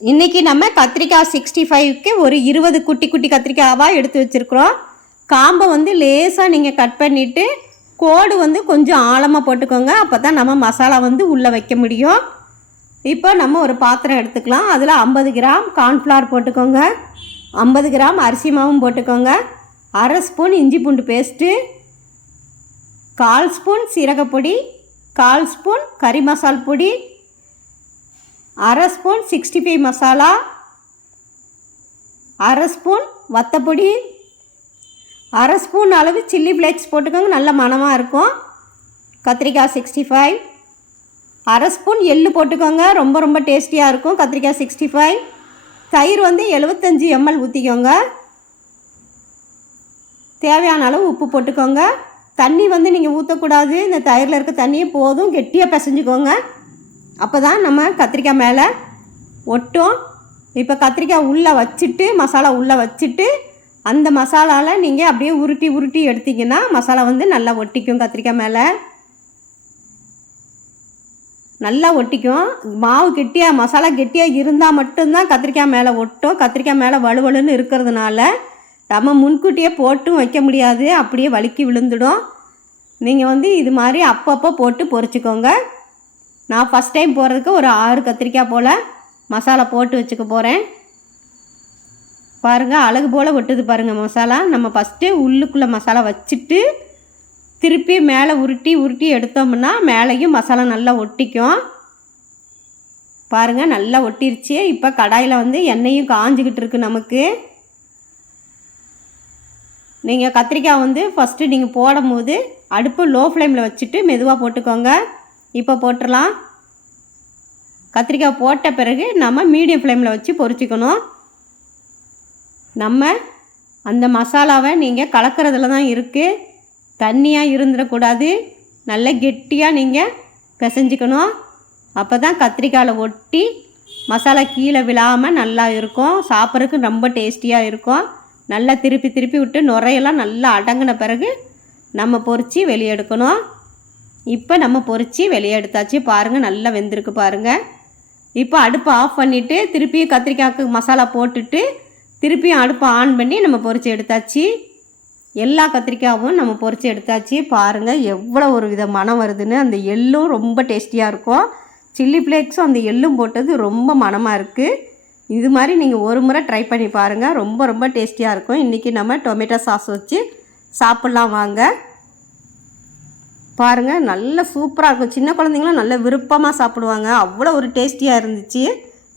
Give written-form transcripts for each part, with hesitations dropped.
இன்றைக்கி நம்ம கத்திரிக்காய் 65க்கு ஒரு 20 குட்டி குட்டி கத்திரிக்காவாக எடுத்து வச்சுருக்குறோம். காம்பை வந்து லேசாக நீங்கள் கட் பண்ணிவிட்டு கோடு வந்து கொஞ்சம் ஆழமாக போட்டுக்கோங்க. அப்போ தான் நம்ம மசாலா வந்து உள்ளே வைக்க முடியும். இப்போ நம்ம ஒரு பாத்திரம் எடுத்துக்கலாம். அதில் 50 கிராம் கார்ன்ஃப்ளவர் போட்டுக்கோங்க, 50 கிராம் அரிசி மாவும் போட்டுக்கோங்க, அரை ஸ்பூன் இஞ்சி பூண்டு பேஸ்ட்டு, 1/4 ஸ்பூன் சீரகப்பொடி, 1/4 ஸ்பூன் கறி மசால் பொடி, அரை ஸ்பூன் 65 மசாலா, அரை ஸ்பூன் வத்தப்பொடி, அரை ஸ்பூன் அளவு சில்லி ஃப்ளேக்ஸ் போட்டுக்கோங்க, நல்ல மணமாக இருக்கும். கத்திரிக்காய் 65, அரை ஸ்பூன் எள்ளு போட்டுக்கோங்க, ரொம்ப ரொம்ப டேஸ்டியாக இருக்கும் கத்திரிக்காய் 65. தயிர் வந்து 75 ml ஊற்றிக்கோங்க. தேவையான அளவு உப்பு போட்டுக்கோங்க. தண்ணி வந்து நீங்கள் ஊற்றக்கூடாது, இந்த தயிரில் இருக்க தண்ணியே போதும். கெட்டியாக பிசைஞ்சிக்கோங்க, அப்போ தான் நம்ம கத்திரிக்காய் மேலே ஒட்டும். இப்போ கத்திரிக்காய் உள்ளே வச்சுட்டு மசாலா உள்ளே வச்சுட்டு அந்த மசாலாவில் நீங்கள் அப்படியே உருட்டி உருட்டி எடுத்திங்கன்னா மசாலா வந்து நல்லா ஒட்டிக்கும். கத்திரிக்காய் மேலே நல்லா ஒட்டிக்கும். மாவு கெட்டியாக மசாலா கெட்டியாக இருந்தால் மட்டும்தான் கத்திரிக்காய் மேலே ஒட்டும். கத்திரிக்காய் மேலே வலுவலுன்னு இருக்கிறதுனால நம்ம முன்கூட்டியே போட்டும் வைக்க முடியாது, அப்படியே வழுக்கி விழுந்துடும். நீங்கள் வந்து இது மாதிரி அப்பப்போ போட்டு பொரிச்சிக்கோங்க. நான் ஃபஸ்ட் டைம் போடுறதுக்கு ஒரு 6 கத்திரிக்காய் போல் மசாலா போட்டு வச்சுக்க போகிறேன். பாருங்கள், அழகு போல் ஒட்டுது பாருங்கள் மசாலா. நம்ம ஃபஸ்ட்டு உள்ளுக்குள்ளே மசாலா வச்சுட்டு திருப்பி மேலே உருட்டி உருட்டி எடுத்தோம்னா மேலேயும் மசாலா நல்லா ஒட்டிக்கும். பாருங்கள், நல்லா ஒட்டிருச்சு. இப்போ கடாயில் வந்து எண்ணெயும் காஞ்சிக்கிட்டு இருக்குது நமக்கு. நீங்கள் கத்திரிக்காய் வந்து ஃபஸ்ட்டு நீங்கள் போடும் போது அடுப்பு லோ ஃப்ளேமில் வச்சுட்டு மெதுவாக போட்டுக்கோங்க. இப்போ போட்டுடலாம். கத்திரிக்காய் போட்ட பிறகு நம்ம மீடியம் ஃப்ளேமில் வச்சு பொரிச்சிக்கணும். நம்ம அந்த மசாலாவை நீங்கள் கலக்கிறதுல தான் இருக்குது, தண்ணியாக இருந்துடக்கூடாது. நல்ல கெட்டியாக நீங்கள் பிசைஞ்சிக்கணும். அப்போ தான் கத்திரிக்காயில் ஒட்டி மசாலா கீழே விழாமல் நல்லா இருக்கும். சாப்பிட்றதுக்கு ரொம்ப டேஸ்டியாக இருக்கும். நல்லா திருப்பி திருப்பி விட்டு நுரையெல்லாம் நல்லா அடங்கின பிறகு நம்ம பொரித்து வெளியே எடுக்கணும். இப்போ நம்ம பொரித்து வெளியே எடுத்தாச்சு. பாருங்கள், நல்லா வெந்திருக்கு பாருங்கள். இப்போ அடுப்பை ஆஃப் பண்ணிவிட்டு திருப்பியும் கத்திரிக்காய்க்கு மசாலா போட்டுட்டு திருப்பியும் அடுப்பை ஆன் பண்ணி நம்ம பொரித்து எடுத்தாச்சு. எல்லா கத்திரிக்காயும் நம்ம பொரித்து எடுத்தாச்சு. பாருங்கள் எவ்வளோ ஒரு வித மனம் வருதுன்னு. அந்த எள்ளும் ரொம்ப டேஸ்டியாக இருக்கும். சில்லி ஃப்ளேக்ஸும் அந்த எள்ளும் போட்டது ரொம்ப மணமாக இருக்குது. இது மாதிரி நீங்கள் ஒரு முறை ட்ரை பண்ணி பாருங்கள், ரொம்ப ரொம்ப டேஸ்டியாக இருக்கும். இன்றைக்கி நம்ம டொமேட்டோ சாஸ் வச்சு சாப்பிட்லாம் வாங்க. பாருங்கள், நல்ல சூப்பராக இருக்கும். சின்ன குழந்தைங்களாம் நல்ல விருப்பமாக சாப்பிடுவாங்க. அவ்வளோ ஒரு டேஸ்டியாக இருந்துச்சு.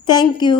தேங்க்யூ.